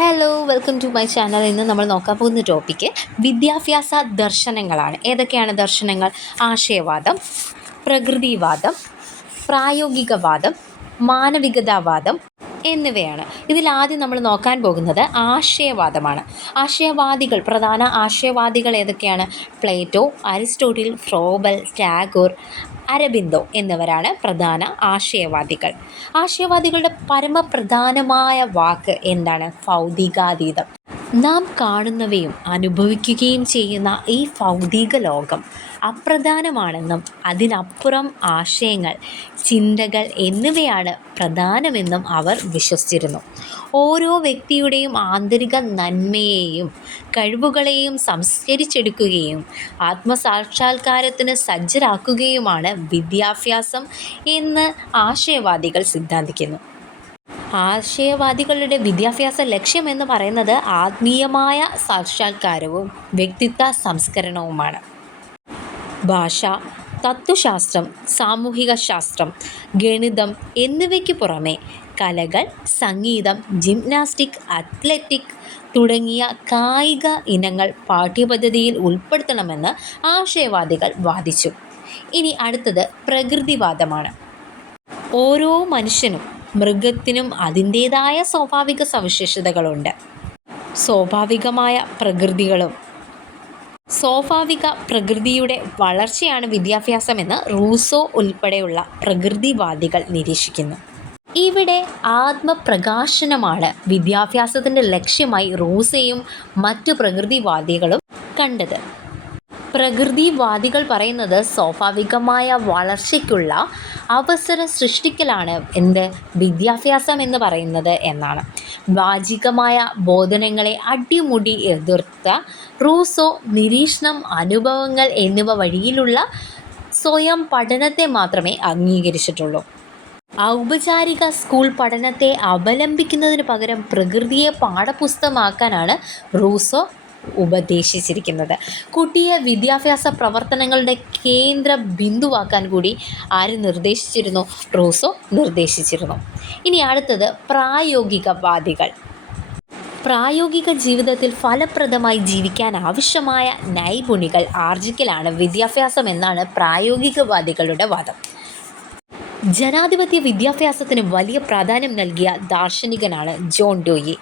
Hello welcome to my channel. ഇന്ന് നമ്മൾ നോക്കാൻ പോകുന്ന ടോപ്പിക്ക് വിദ്യാഭ്യാസ ദർശനങ്ങളാണ്. ഏതൊക്കെയാണ് ദർശനങ്ങൾ? ആശയവാദം, പ്രകൃതിവാദം, പ്രായോഗികവാദം, മാനവികതാവാദം എന്നിവയാണ്. ഇതിലാദ്യം നമ്മൾ നോക്കാൻ പോകുന്നത് ആശയവാദമാണ്. പ്രധാന ആശയവാദികൾ ഏതൊക്കെയാണ്? Plato, Aristotle, Froebel, Tagore, Aurobindo എന്നിവരാണ് പ്രധാന ആശയവാദികൾ. ആശയവാദികളുടെ പരമപ്രധാനമായ വാക്ക് എന്താണ്? ഭൗതികാതീതം. നാം കാണുന്നവയും അനുഭവിക്കുകയും ചെയ്യുന്ന ഈ ഭൗതിക ലോകം അപ്രധാനമാണെന്നും അതിനപ്പുറം ആശയങ്ങൾ, ചിന്തകൾ എന്നിവയാണ് പ്രധാനമെന്നും അവർ വിശ്വസിച്ചിരുന്നു. ഓരോ വ്യക്തിയുടെയും ആന്തരിക നന്മയെയും കഴിവുകളെയും സംസ്കരിച്ചെടുക്കുകയും ആത്മസാക്ഷാത്കാരത്തിന് സജ്ജരാക്കുകയുമാണ് വിദ്യാഭ്യാസം എന്ന് ആശയവാദികൾ സിദ്ധാന്തിക്കുന്നു. ആശയവാദികളുടെ വിദ്യാഭ്യാസ ലക്ഷ്യം എന്ന് പറയുന്നത് ആത്മീയമായ സാക്ഷാത്കാരവും വ്യക്തിത്വ സംസ്കരണവുമാണ്. ഭാഷ, തത്വശാസ്ത്രം, സാമൂഹിക ശാസ്ത്രം, ഗണിതം എന്നിവയ്ക്ക് പുറമെ കലകൾ, സംഗീതം, ജിംനാസ്റ്റിക്, അത്ലറ്റിക് തുടങ്ങിയ കായിക ഇനങ്ങൾ പാഠ്യപദ്ധതിയിൽ ഉൾപ്പെടുത്തണമെന്ന് ആശയവാദികൾ വാദിച്ചു. ഇനി അടുത്തത് പ്രകൃതിവാദമാണ്. ഓരോ മനുഷ്യനും മൃഗത്തിനും അതിൻ്റേതായ സ്വാഭാവിക സവിശേഷതകളുണ്ട്. സ്വാഭാവിക പ്രകൃതിയുടെ വളർച്ചയാണ് വിദ്യാഭ്യാസമെന്ന് റൂസോ ഉൾപ്പെടെയുള്ള പ്രകൃതിവാദികൾ നിരീക്ഷിക്കുന്നു. ഇവിടെ ആത്മപ്രകാശനമാണ് വിദ്യാഭ്യാസത്തിൻ്റെ ലക്ഷ്യമായി റൂസോയും മറ്റു പ്രകൃതിവാദികളും കണ്ടത്. പ്രകൃതിവാദികൾ പറയുന്നത് സ്വാഭാവികമായ വളർച്ചയ്ക്കുള്ള അവസരം സൃഷ്ടിക്കലാണ് വിദ്യാഭ്യാസം എന്ന് പറയുന്നത് എന്നാണ്. വാചികമായ ബോധനങ്ങളെ അടിമുടി എതിർത്ത റൂസോ നിരീക്ഷണം, അനുഭവങ്ങൾ എന്നിവ വഴിയിലുള്ള സ്വയം പഠനത്തെ മാത്രമേ അംഗീകരിച്ചിട്ടുള്ളൂ. ഔപചാരിക സ്കൂൾ പഠനത്തെ അവലംബിക്കുന്നതിന് പകരം പ്രകൃതിയെ പാഠപുസ്തകമാക്കാനാണ് റൂസോ ഉപദേശിച്ചിരിക്കുന്നത്. കുട്ടിയെ വിദ്യാഭ്യാസ പ്രവർത്തനങ്ങളുടെ കേന്ദ്ര ബിന്ദുവാക്കാൻ കൂടി റൂസോ നിർദ്ദേശിച്ചിരുന്നു. ഇനി അടുത്തത് പ്രായോഗികവാദികൾ. പ്രായോഗിക ജീവിതത്തിൽ ഫലപ്രദമായി ജീവിക്കാൻ ആവശ്യമായ നൈപുണികൾ ആർജിക്കലാണ് വിദ്യാഭ്യാസം എന്നാണ് പ്രായോഗികവാദികളുടെ വാദം. ജനാധിപത്യ വിദ്യാഭ്യാസത്തിന് വലിയ പ്രാധാന്യം നൽകിയ ദാർശനികനാണ് ജോൺ ഡൂയി.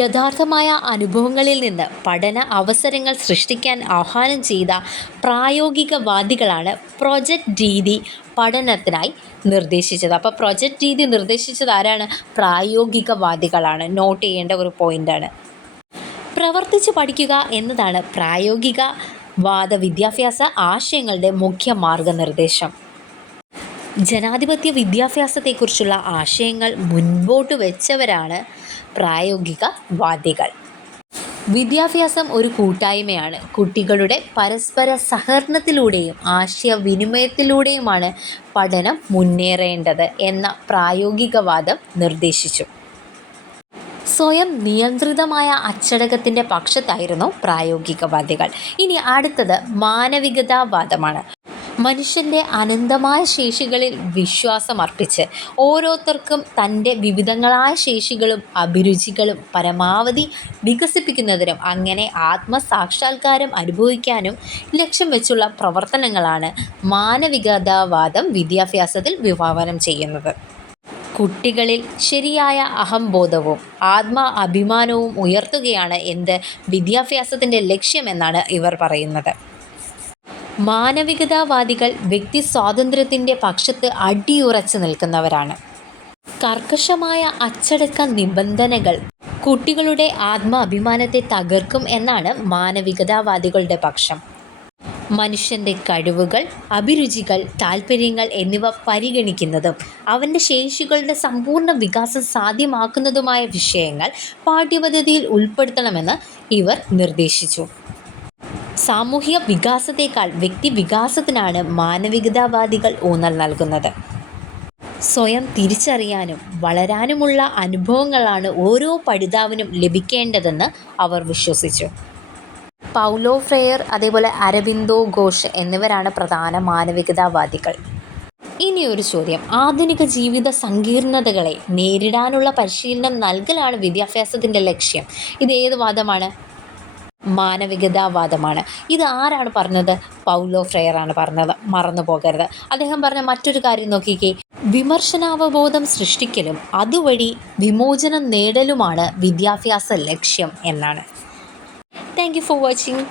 യഥാർത്ഥമായ അനുഭവങ്ങളിൽ നിന്ന് പഠന അവസരങ്ങൾ സൃഷ്ടിക്കാൻ ആഹ്വാനം ചെയ്ത പ്രായോഗികവാദികളാണ് പ്രൊജക്റ്റ് രീതി പഠനത്തിനായി നിർദ്ദേശിച്ചത്. അപ്പോൾ പ്രൊജക്റ്റ് രീതി നിർദ്ദേശിച്ചത് ആരാണ്? പ്രായോഗികവാദികളാണ്. നോട്ട് ചെയ്യേണ്ട ഒരു പോയിൻ്റാണ്. പ്രവർത്തിച്ച് പഠിക്കുക എന്നതാണ് പ്രായോഗികവാദ വിദ്യാഭ്യാസ ആശയങ്ങളുടെ മുഖ്യ മാർഗനിർദ്ദേശം. ജനാധിപത്യ വിദ്യാഭ്യാസത്തെക്കുറിച്ചുള്ള ആശയങ്ങൾ മുൻപോട്ട് വെച്ചവരാണ് പ്രായോഗികവാദികൾ. വിദ്യാഭ്യാസം ഒരു കൂട്ടായ്മയാണ്. കുട്ടികളുടെ പരസ്പര സഹകരണത്തിലൂടെയും ആശയവിനിമയത്തിലൂടെയുമാണ് പഠനം മുന്നേറേണ്ടത് എന്ന പ്രായോഗികവാദം നിർദ്ദേശിച്ചു. സ്വയം നിയന്ത്രിതമായ അച്ചടക്കത്തിൻ്റെ പക്ഷത്തായിരുന്നു പ്രായോഗികവാദികൾ. ഇനി അടുത്തത് മാനവികതാവാദമാണ്. മനുഷ്യൻ്റെ അനന്തമായ ശേഷികളിൽ വിശ്വാസമർപ്പിച്ച് ഓരോരുത്തർക്കും തൻ്റെ വിവിധങ്ങളായ ശേഷികളും അഭിരുചികളും പരമാവധി വികസിപ്പിക്കുന്നതിനും അങ്ങനെ ആത്മസാക്ഷാത്കാരം അനുഭവിക്കാനും ലക്ഷ്യം വെച്ചുള്ള പ്രവർത്തനങ്ങളാണ് മാനവികതാവാദം വിദ്യാഭ്യാസത്തിൽ വിഭാവനം ചെയ്യുന്നത്. കുട്ടികളിൽ ശരിയായ അഹംബോധവും അഭിമാനവും ഉയർത്തുകയാണ് വിദ്യാഭ്യാസത്തിൻ്റെ ലക്ഷ്യമെന്നാണ് ഇവർ പറയുന്നത്. മാനവികതാവാദികൾ വ്യക്തി സ്വാതന്ത്ര്യത്തിൻ്റെ പക്ഷത്ത് അടിയുറച്ച് നിൽക്കുന്നവരാണ്. കർക്കശമായ അച്ചടക്ക നിബന്ധനകൾ കുട്ടികളുടെ അഭിമാനത്തെ തകർക്കും എന്നാണ് മാനവികതാവാദികളുടെ പക്ഷം. മനുഷ്യൻ്റെ കഴിവുകൾ, അഭിരുചികൾ, താൽപ്പര്യങ്ങൾ എന്നിവ പരിഗണിക്കുന്നതും അവൻ്റെ ശേഷികളുടെ സമ്പൂർണ്ണ വികാസം സാധ്യമാക്കുന്നതുമായ വിഷയങ്ങൾ പാഠ്യപദ്ധതിയിൽ ഉൾപ്പെടുത്തണമെന്ന് ഇവർ നിർദ്ദേശിച്ചു. സാമൂഹിക വികാസത്തേക്കാൾ വ്യക്തി വികാസത്തിനാണ് മാനവികതാവാദികൾ ഊന്നൽ നൽകുന്നത്. സ്വയം തിരിച്ചറിയാനും വളരാനുമുള്ള അനുഭവങ്ങളാണ് ഓരോ പഠിതാവിനും ലഭിക്കേണ്ടതെന്ന് അവർ വിശ്വസിച്ചു. പൗലോ ഫ്രെയർ, അതേപോലെ അരബിന്ദോ ഘോഷ് എന്നിവരാണ് പ്രധാന മാനവികതാവാദികൾ. ഇനിയൊരു ചോദ്യം, ആധുനിക ജീവിത സങ്കീർണതകളെ നേരിടാനുള്ള പരിശീലനം നൽകലാണ് വിദ്യാഭ്യാസത്തിൻ്റെ ലക്ഷ്യം. ഇത് ഏത് വാദമാണ്? മാനവികതാവാദമാണ്. ഇത് ആരാണ് പറഞ്ഞത്? പൗലോ ഫ്രെയറാണ് പറഞ്ഞത്, മറന്നു പോകരുത്. അദ്ദേഹം പറഞ്ഞ മറ്റൊരു കാര്യം നോക്കിക്കേ, വിമർശനാവബോധം സൃഷ്ടിക്കലും അതുവഴി വിമോചനം നേടലുമാണ് വിദ്യാഭ്യാസ ലക്ഷ്യം എന്നാണ്. Thank you for watching.